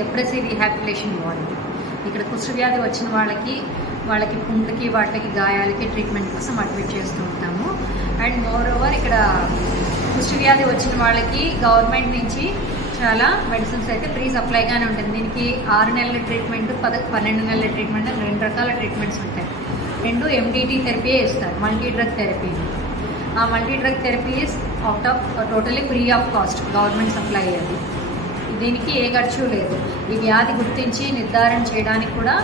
Leprosy rehabilitation ward ఇక్కడ కుష్ఠవ్యాధి వచ్చిన వాళ్ళకి వాళ్ళకి పుండుకి వాటికి గాయాలకి ట్రీట్మెంట్ కోసం అడ్మిట్ చేస్తూ ఉంటాము. అండ్ మోర్ ఓవర్ ఇక్కడ కుష్ఠవ్యాధి వచ్చిన వాళ్ళకి గవర్నమెంట్ నుంచి చాలా మెడిసిన్స్ అయితే ఫ్రీ సప్లైగానే ఉంటుంది. దీనికి ఆరు నెలల ట్రీట్మెంట్ పద పన్నెండు నెలల ట్రీట్మెంట్ రెండు రకాల ట్రీట్మెంట్స్ ఉంటాయి. రెండు ఎండిటీ థెరపీ ఇస్తారు మల్టీ డ్రగ్ థెరపీ ఆ multi drug therapy is out of totally free of cost government supply అది. దీనికి ఏ ఖర్చు లేదు. ఈ వ్యాధి గుర్తించి నిర్ధారణ చేయడానికి కూడా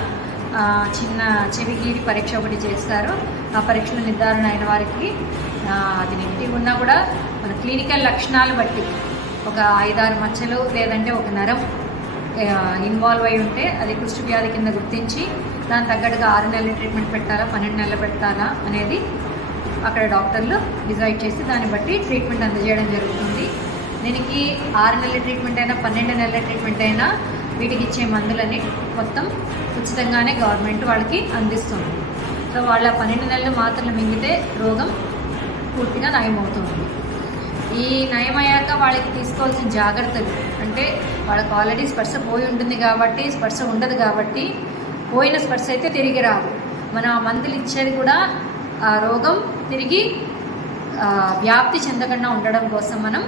చిన్న చెవిగీరి పరీక్ష ఒకటి చేస్తారు. ఆ పరీక్షలో నిర్ధారణ అయిన వారికి అది నెగిటివ్ ఉన్నా కూడా మన క్లినికల్ లక్షణాలు బట్టి ఒక ఐదారు మచ్చలు లేదంటే ఒక నరం ఇన్వాల్వ్ అయి ఉంటే అది కుష్టి వ్యాధి కింద గుర్తించి దాని తగ్గట్టుగా ఆరు నెలల ట్రీట్మెంట్ పెట్టాలా పన్నెండు నెలలు పెట్టాలా అనేది అక్కడ డాక్టర్లు డిసైడ్ చేసి దాన్ని బట్టి ట్రీట్మెంట్ అందజేయడం జరుగుతుంది. దీనికి ఆరు నెలల ట్రీట్మెంట్ అయినా పన్నెండు నెలల ట్రీట్మెంట్ అయినా వీటికి ఇచ్చే మందులని మొత్తం ఉచితంగానే గవర్నమెంట్ వాళ్ళకి అందిస్తుంది. సో వాళ్ళ పన్నెండు నెలలు మాత్రలు మింగితే రోగం పూర్తిగా నయమవుతుంది. ఈ నయమయ్యాక వాళ్ళకి తీసుకోవాల్సిన జాగ్రత్తలు అంటే వాళ్ళకి ఆల్రెడీ స్పర్శ పోయి ఉంటుంది కాబట్టి స్పర్శ ఉండదు కాబట్టి పోయిన స్పర్శ అయితే తిరిగి రాదు మనం ఆ మందులు ఇచ్చేది కూడా ఆ రోగం తిరిగి వ్యాప్తి చెందకుండా ఉండడం కోసం మనం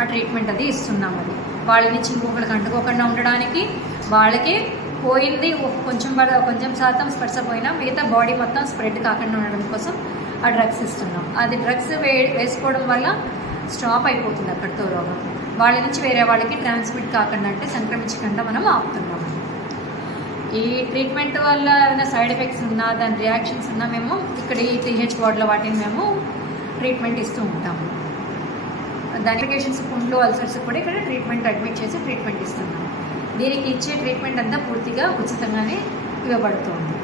ఆ ట్రీట్మెంట్ అది ఇస్తున్నాం అది. వాళ్ళ నుంచి అంటుకోకుండా ఉండడానికి వాళ్ళకి పోయింది కొంచెం పడ- కొంచెం శాతం స్పర్శ పోయినా మిగతా బాడీ మొత్తం స్ప్రెడ్ కాకుండా ఉండడం కోసం ఆ డ్రగ్స్ ఇస్తున్నాం. అది డ్రగ్స్ వే వేసుకోవడం వల్ల స్టాప్ అయిపోతుంది అక్కడితో రోగం. వాళ్ళ నుంచి వేరే వాళ్ళకి ట్రాన్స్మిట్ కాకుండా అంటే సంక్రమించకుండా మనం ఆపుతున్నాం. ఈ ట్రీట్మెంట్ వల్ల ఏమైనా సైడ్ ఎఫెక్ట్స్ ఉన్నా దాని రియాక్షన్స్ ఉన్నా మేము ఇక్కడ ఈ టీహెచ్ వార్డులో వాటిని మేము ట్రీట్మెంట్ ఇస్తూ ఉంటాము. దాని అప్లికేషన్స్ పుండ్లు అల్సర్స్ కూడా ఇక్కడ ట్రీట్మెంట్ అడ్మిట్ చేసి ట్రీట్మెంట్ ఇస్తున్నాం దీనికి ఇచ్చే ట్రీట్మెంట్ అంతా పూర్తిగా ఉచితంగానే ఇవ్వబడుతుంది.